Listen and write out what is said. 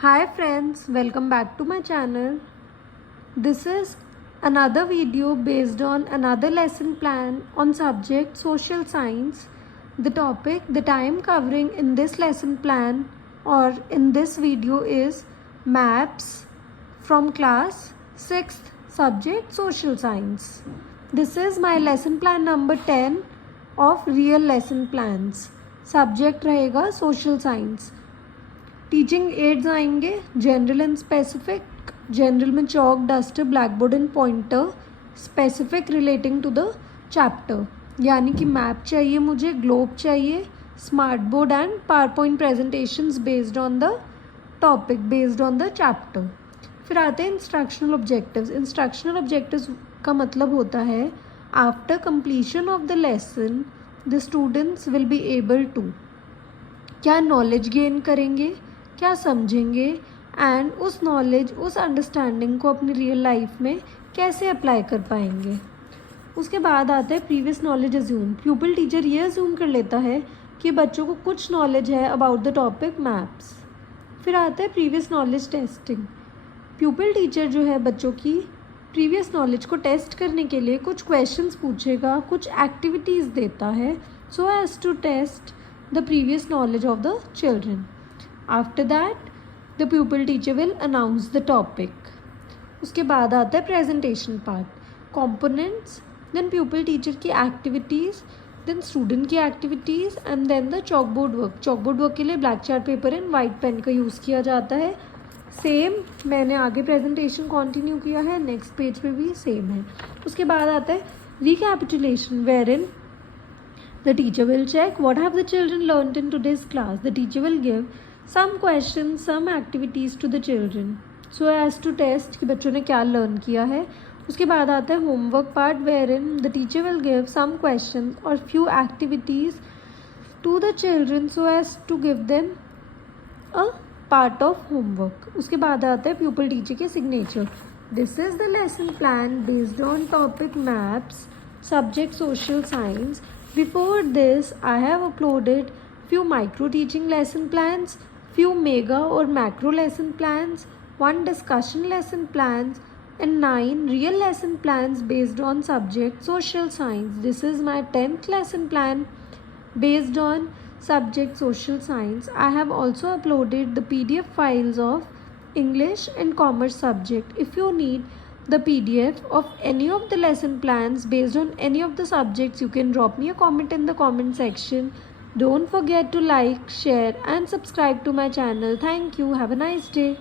Hi friends, welcome back to my channel. This is another video based on another lesson plan on subject social science. The topic that I am covering in this lesson plan or in this video is maps from class 6th subject social science. This is my lesson plan number 10 of real lesson plans. Subject रहेगा social science. Teaching aids आएंगे general and specific. General में chalk, duster, black board and pointer. Specific relating to the chapter, यानी कि map चाहिए मुझे, globe चाहिए, smart board and power point presentations based on the topic, based on the chapter. फिर आते हैं instructional objectives. Instructional objectives का मतलब होता है after completion of the lesson the students will be able to, क्या नॉलेज गेन करेंगे, क्या समझेंगे एंड उस नॉलेज, उस अंडरस्टैंडिंग को अपनी रियल लाइफ में कैसे अप्लाई कर पाएंगे. उसके बाद आता है प्रीवियस नॉलेज अज्यूम. प्यूपिल टीचर ये अज्यूम कर लेता है कि बच्चों को कुछ नॉलेज है अबाउट द टॉपिक मैप्स. फिर आता है प्रीवियस नॉलेज टेस्टिंग. प्यूपिल टीचर जो है बच्चों की प्रीवियस नॉलेज को टेस्ट करने के लिए कुछ क्वेश्चंस पूछेगा, कुछ एक्टिविटीज़ देता है so as to test the previous knowledge of the children. After that, the pupil teacher will announce the topic. उसके बाद आता है presentation part. Components, then pupil teacher की activities, then student की activities and then the chalkboard work. chalkboard work के लिए black chart paper and white pen का use किया जाता है. सेम मैंने आगे प्रेजेंटेशन कंटिन्यू किया है, नेक्स्ट पेज पे भी सेम है. उसके बाद आता है recapitulation wherein the teacher will check what have the children learnt in today's class. The teacher will give some questions, some activities to the children so as to test कि बच्चों ने क्या learn किया है. उसके बाद आता है homework part wherein the teacher will give some questions or few activities to the children so as to give them a part of homework. उसके बाद आता है pupil teacher के signature. This is the lesson plan based on topic maps, subject social science. Before this, I have uploaded few micro teaching lesson plans, few mega or macro lesson plans, 1 discussion lesson plans, and 9 real lesson plans based on subject social science. This is my 10th lesson plan based on subject social science. I have also uploaded the PDF files of English and Commerce subject. If you need the PDF of any of the lesson plans based on any of the subjects, you can drop me a comment in the comment section. Don't forget to like, share and subscribe to my channel. Thank you. Have a nice day.